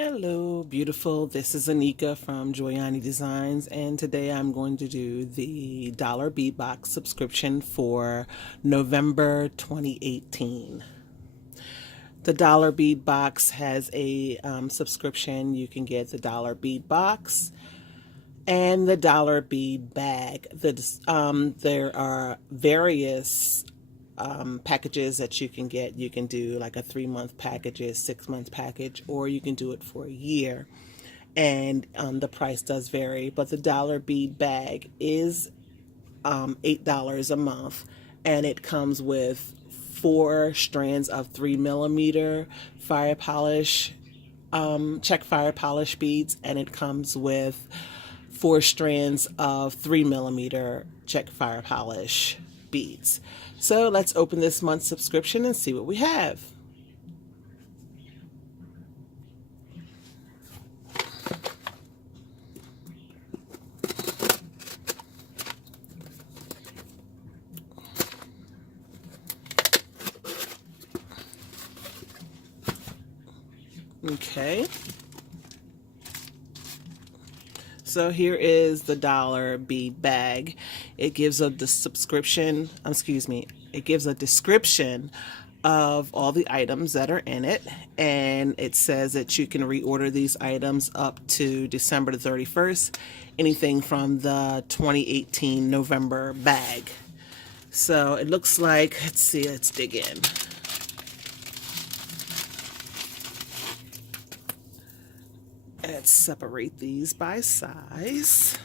Hello, beautiful. This is Anika from Joyani Designs, and today I'm going to do the Dollar Bead Box subscription for November 2018. The Dollar Bead Box has a subscription. You can get the Dollar Bead Box and the Dollar Bead Bag. There are various packages that you can get. You can do like a 3-month package, 6-month package, or you can do it for a year. And the price does vary, but the Dollar Bead Bag is $8 a month, and it comes with 4 strands of 3mm fire polish, check fire polish beads, and it comes with 4 strands of 3mm check fire polish beads. So let's open this month's subscription and see what we have. Okay. So here is the Dollar Bead Bag. It gives a description of all the items that are in it, and it says that you can reorder these items up to December the 31st, anything from the 2018 November bag. So it looks like, let's dig in. Let's separate these by size.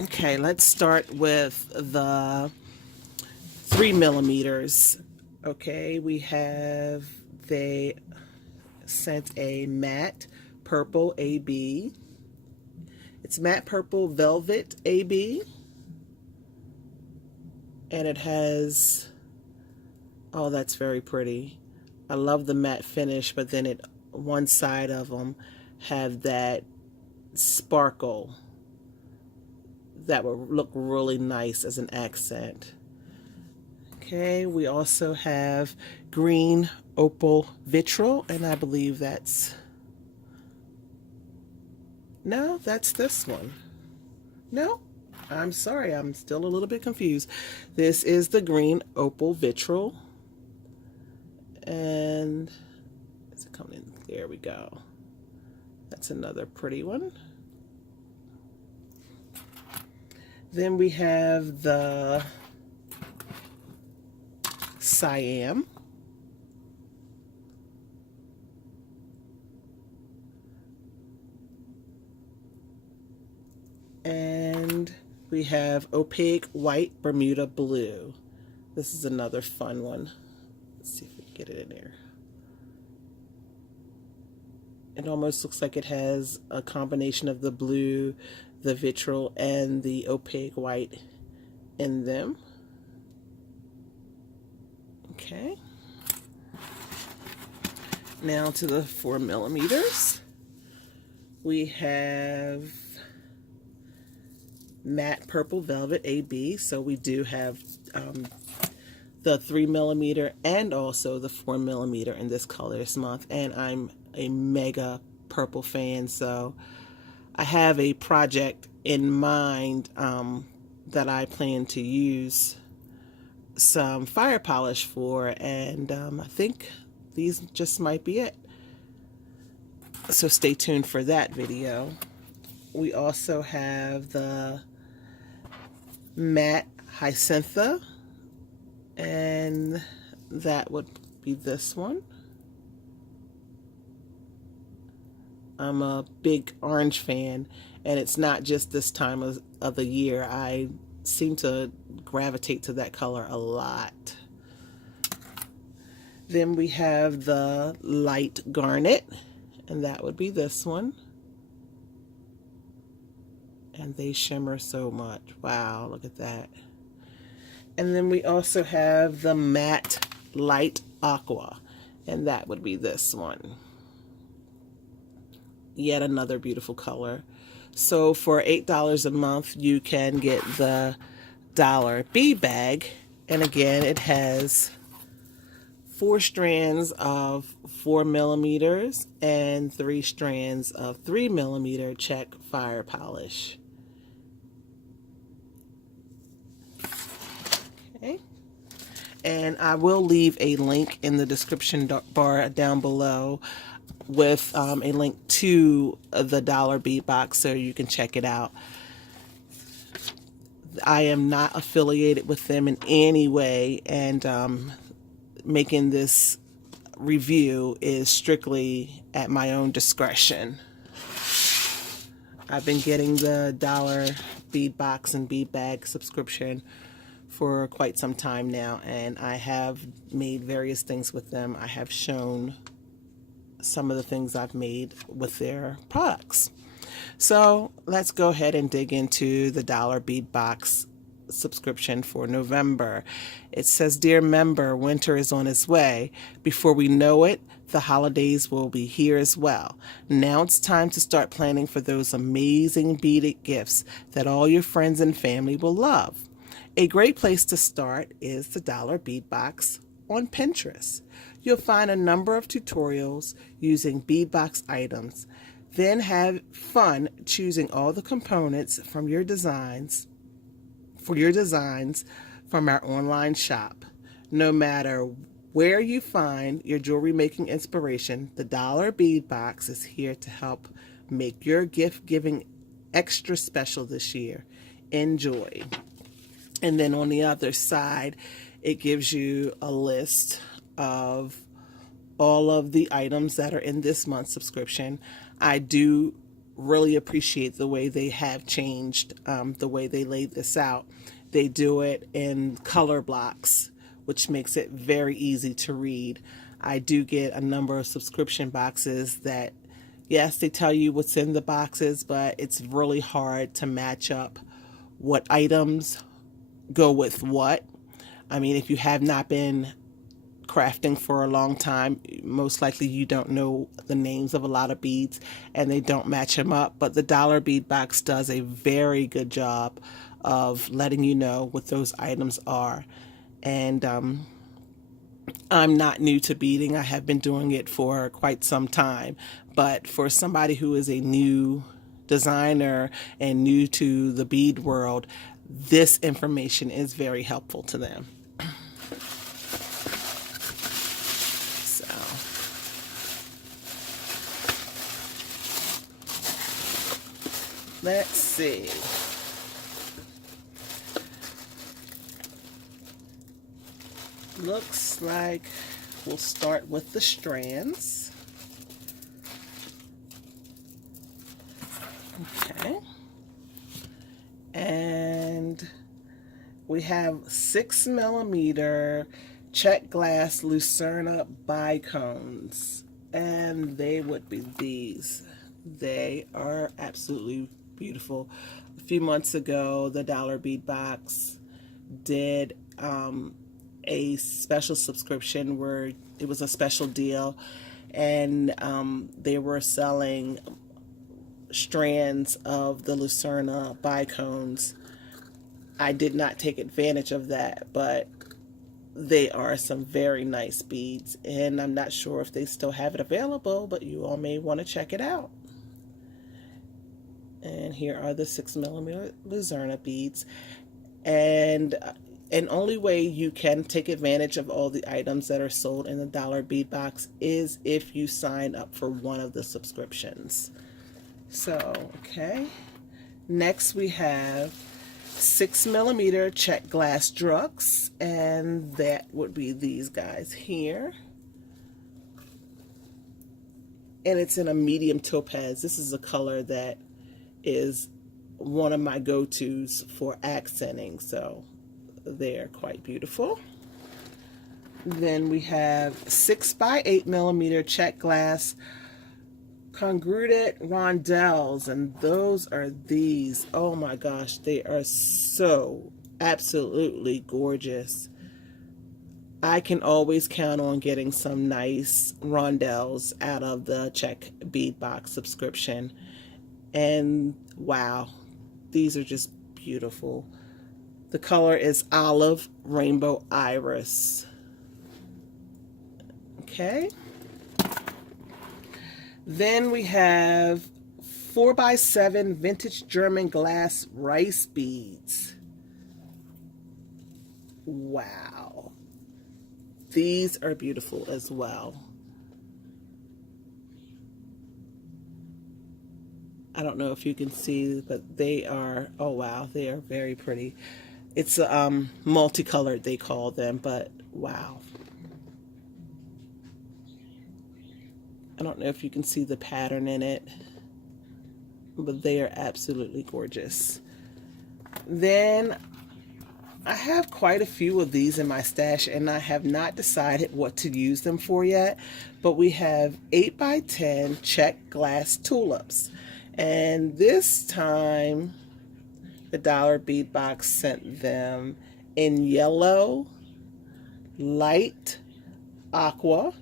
Okay, let's start with the 3mm. Okay, they sent a matte purple AB. It's matte purple velvet AB. And it has, oh, that's very pretty. I love the matte finish, but then one side of them have that sparkle that would look really nice as an accent. Okay, we also have green opal vitriol, and I believe that's this one. No? I'm sorry, I'm still a little bit confused. This is the green opal vitriol. And is it coming in? There we go. That's another pretty one. Then we have the cyan. And we have opaque white Bermuda blue. This is another fun one. Let's see if we can get it in there. It almost looks like it has a combination of the blue, the vitriol, and the opaque white in them. Okay. Now to the 4mm. We have matte purple velvet AB. So we do have the 3mm and also the 4mm in this color this month, and I'm a mega purple fan, so I have a project in mind that I plan to use some fire polish for, and I think these just might be it. So stay tuned for that video. We also have the matte hyacintha, and that would be this one. I'm a big orange fan, and it's not just this time of the year. I seem to gravitate to that color a lot. Then we have the light garnet, and that would be this one. And they shimmer so much. Wow, look at that. And then we also have the matte light aqua, and that would be this one. Yet another beautiful color. So for $8 a month, you can get the dollar bead bag. And again, it has 4 strands of 4mm and 3 strands of 3mm check fire polish. Okay. And I will leave a link in the description bar down below with a link to the dollar bead box so you can check it out. I am not affiliated with them in any way, and making this review is strictly at my own discretion. I've been getting the dollar bead box and bead bag subscription for quite some time now, and I have made various things with them. I have shown some of the things I've made with their products. So let's go ahead and dig into the dollar bead box subscription for November. It says, "Dear member, winter is on its way. Before we know it, the holidays will be here as well. Now it's time to start planning for those amazing beaded gifts that all your friends and family will love. A great place to start is the dollar bead box on Pinterest. You'll find a number of tutorials using bead box items. Then have fun choosing all the components from your designs from our online shop. No matter where you find your jewelry making inspiration, the dollar bead box is here to help make your gift giving extra special this year. Enjoy." And then on the other side, it gives you a list of all of the items that are in this month's subscription. I do really appreciate the way they have changed the way they laid this out. They do it in color blocks, which makes it very easy to read. I do get a number of subscription boxes that, yes, they tell you what's in the boxes, but it's really hard to match up what items go with what. I mean, if you have not been crafting for a long time, most likely you don't know the names of a lot of beads and they don't match them up. But the dollar bead box does a very good job of letting you know what those items are. And I'm not new to beading. I have been doing it for quite some time. But for somebody who is a new designer and new to the bead world, this information is very helpful to them. So, let's see. Looks like we'll start with the strands. Okay. And we have 6mm check glass Lucerna bicones, and they would be these. They are absolutely beautiful. A few months ago, the dollar bead box did a special subscription where it was a special deal, and they were selling strands of the Lucerna bicones. I did not take advantage of that, but they are some very nice beads, and I'm not sure if they still have it available, but you all may want to check it out. And here are the 6mm Lucerna beads, and an only way you can take advantage of all the items that are sold in the dollar bead box is if you sign up for one of the subscriptions. So, okay. Next we have 6mm check glass Drux, and that would be these guys here. And it's in a medium topaz. This is a color that is one of my go-tos for accenting, so they're quite beautiful. Then we have 6x8mm check glass congruent rondelles, and those are these. Oh my gosh, they are so absolutely gorgeous. I can always count on getting some nice rondelles out of the check bead box subscription, and wow, these are just beautiful. The color is Olive Rainbow Iris. Okay. Then we have 4x7 vintage German glass rice beads. Wow. These are beautiful as well. I don't know if you can see, but they are, oh wow, they are very pretty. It's multicolored, they call them, but wow. I don't know if you can see the pattern in it, but they are absolutely gorgeous. Then I have quite a few of these in my stash, and I have not decided what to use them for yet, but we have 8x10 check glass tulips. And this time, the Dollar Bead Box sent them in yellow, light aqua,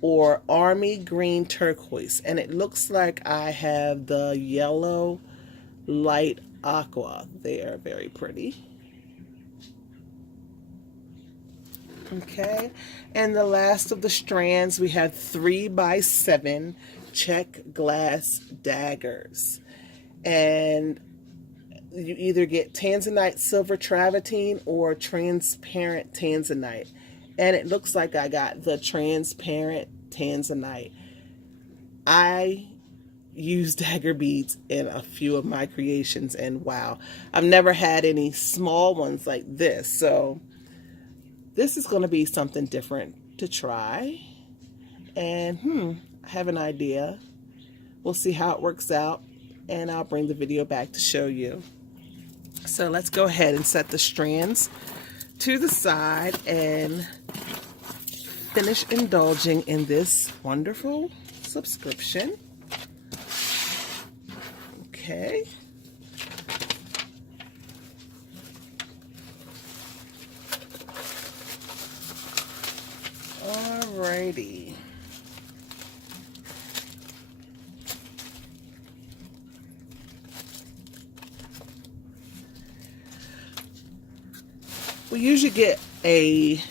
or army green turquoise. And it looks like I have the yellow, light aqua. They are very pretty. Okay, and the last of the strands, we have 3x7 check glass daggers. And you either get tanzanite silver travertine or transparent tanzanite. And it looks like I got the transparent tanzanite. I use dagger beads in a few of my creations, and wow, I've never had any small ones like this. So this is going to be something different to try. And I have an idea. We'll see how it works out, and I'll bring the video back to show you. So let's go ahead and set the strands to the side and finish indulging in this wonderful subscription. Okay. Alrighty. We usually get a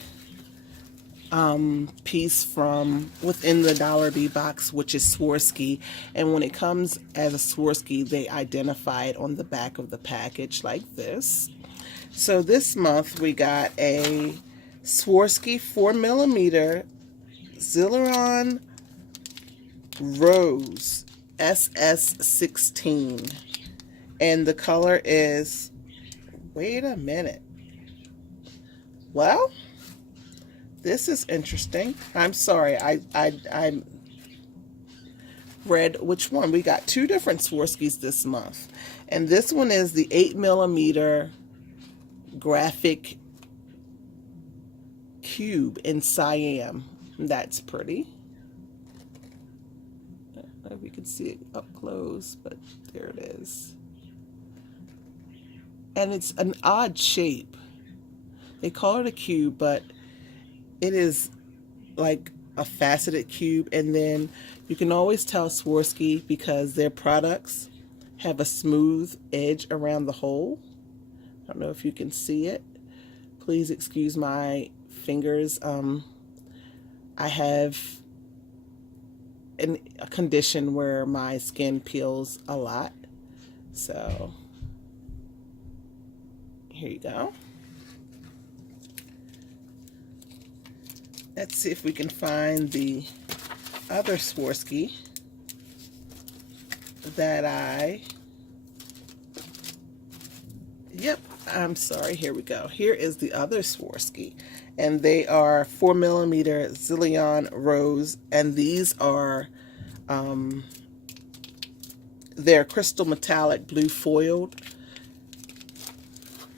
piece from within the Dollar Bead Box, which is Swarovski, and when it comes as a Swarovski, they identify it on the back of the package like this. So this month we got a Swarovski 4mm Zillion Rose SS16, and the color is, wait a minute, well, this is interesting. I'm sorry, I read which one. We got two different Swarovskis this month, and this one is the 8mm graphic cube in cyan. That's pretty. I don't know if you can see it up close, but there it is. And it's an odd shape. They call it a cube, but it is like a faceted cube. And then you can always tell Swarovski because their products have a smooth edge around the hole. I don't know if you can see it. Please excuse my fingers. I have a condition where my skin peels a lot. So here you go. Let's see if we can find the other Swarovski that yep, I'm sorry, here we go. Here is the other Swarovski, and they are 4mm Zillion Rose, and these are, they're crystal metallic blue foiled,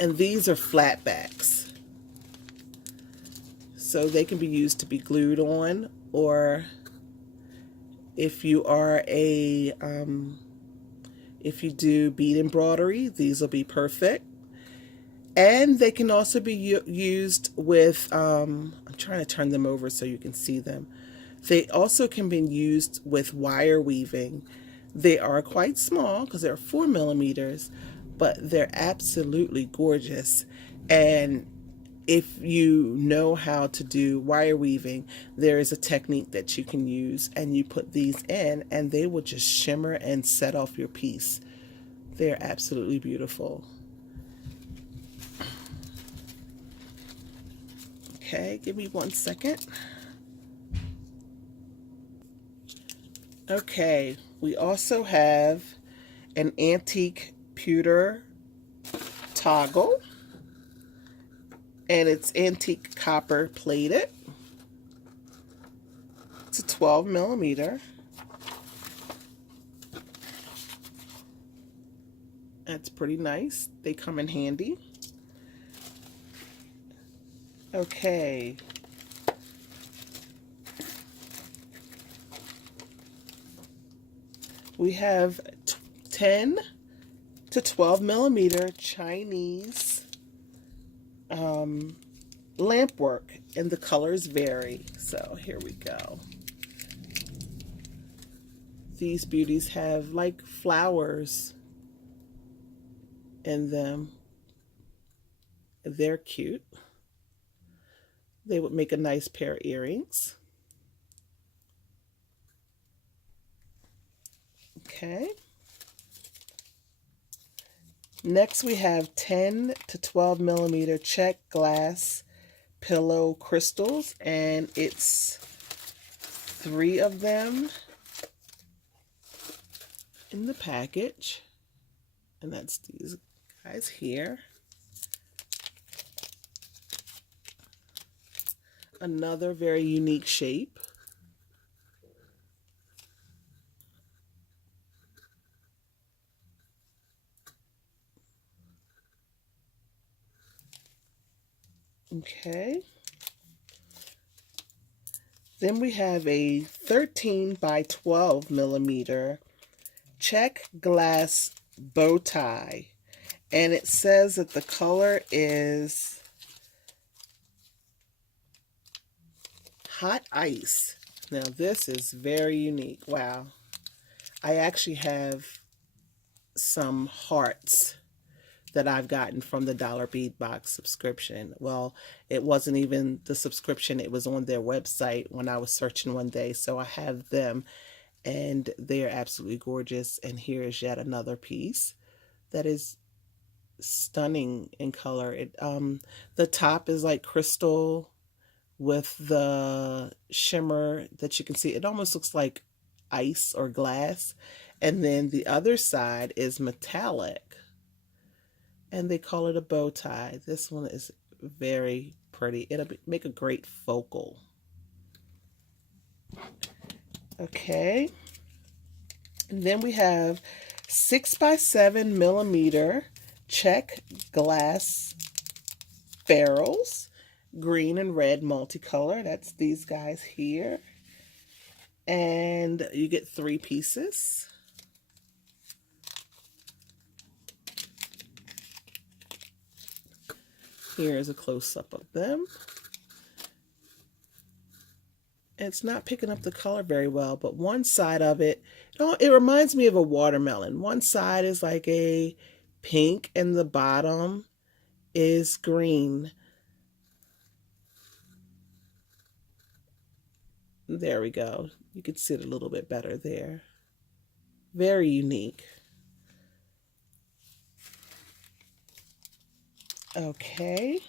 and these are flat backs. So they can be used to be glued on, or if you are if you do bead embroidery, these will be perfect. And they can also be used with, I'm trying to turn them over so you can see them. They also can be used with wire weaving. They are quite small because they're 4mm, but they're absolutely gorgeous. And if you know how to do wire weaving, there is a technique that you can use, and you put these in and they will just shimmer and set off your piece. They're absolutely beautiful. Okay, give me 1 second. Okay, we also have an antique pewter toggle, and it's antique copper plated. It's a 12 millimeter. That's pretty nice. They come in handy. Okay. We have 10 to 12 millimeter Chinese lamp work, and the colors vary. So here we go. These beauties have like flowers in them. They're cute. They would make a nice pair of earrings. Okay. Next we have 10 to 12 millimeter check glass pillow crystals, and it's 3 of them in the package, and that's these guys here. Another very unique shape. Okay. Then we have a 13 by 12 millimeter check glass bow tie, and it says that the color is hot ice. Now this is very unique. Wow. I actually have some hearts that I've gotten from the Dollar Bead Box subscription. Well, it wasn't even the subscription, it was on their website when I was searching one day. So I have them, and they are absolutely gorgeous. And here is yet another piece that is stunning in color. The top is like crystal with the shimmer that you can see. It almost looks like ice or glass. And then the other side is metallic, and they call it a bow tie. This one is very pretty. It'll make a great focal. Okay. And then we have 6 by 7 millimeter check glass ferrules, green and red multicolor. That's these guys here. And you get 3 pieces. Here's a close-up of them. It's not picking up the color very well, but one side of it, it reminds me of a watermelon. One side is like a pink and the bottom is green. There we go. You can see it a little bit better there. Very unique. Okay.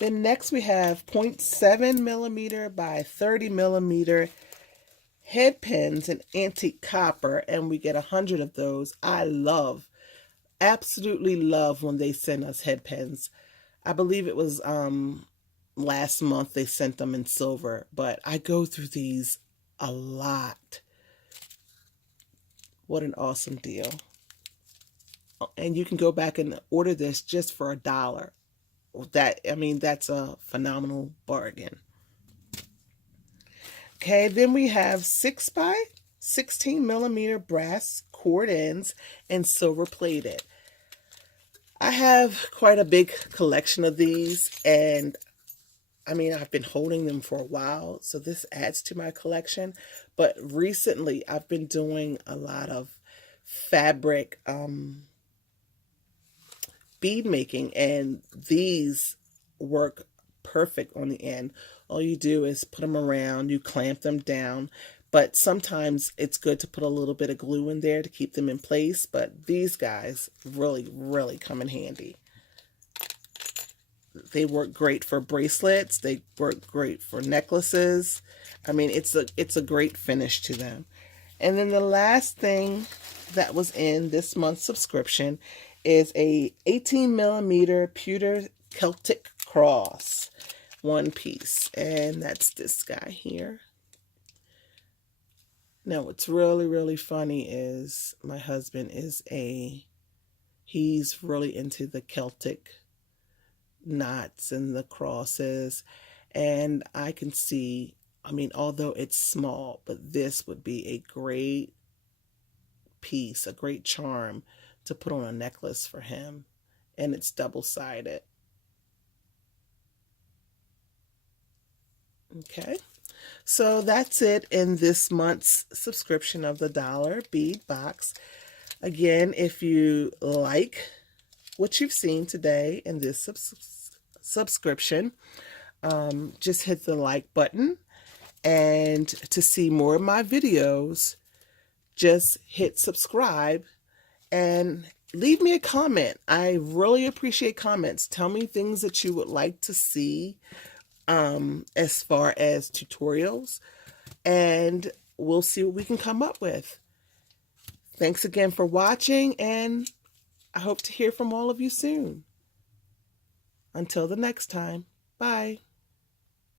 Then next we have 0.7 millimeter by 30 millimeter head pins in antique copper, and we get 100 of those. I absolutely love when they send us head pins. I believe it was last month they sent them in silver, but I go through these a lot. What an awesome deal. And you can go back and order this just for $1. That's a phenomenal bargain. Okay, then we have 6 by 16 millimeter brass cord ends and silver plated. I have quite a big collection of these, and I've been holding them for a while, so this adds to my collection. But recently, I've been doing a lot of fabric bead making, and these work perfect on the end. All you do is put them around, you clamp them down, but sometimes it's good to put a little bit of glue in there to keep them in place, but these guys really, really come in handy. They work great for bracelets, they work great for necklaces. I mean, it's a great finish to them. And then the last thing that was in this month's subscription is a 18 millimeter pewter Celtic cross, one piece, and that's this guy here. Now, what's really, really funny is my husband he's really into the Celtic knots and the crosses, and I can see, I mean, although it's small, but this would be a great piece, a great charm to put on a necklace for him, and it's double-sided. Okay, so that's it in this month's subscription of the dollar bead box. Again, if you like what you've seen today in this subscription, just hit the like button, and to see more of my videos, just hit subscribe and leave me a comment. I really appreciate comments. Tell me things that you would like to see as far as tutorials, and we'll see what we can come up with. Thanks again for watching, and I hope to hear from all of you soon. Until the next time, bye.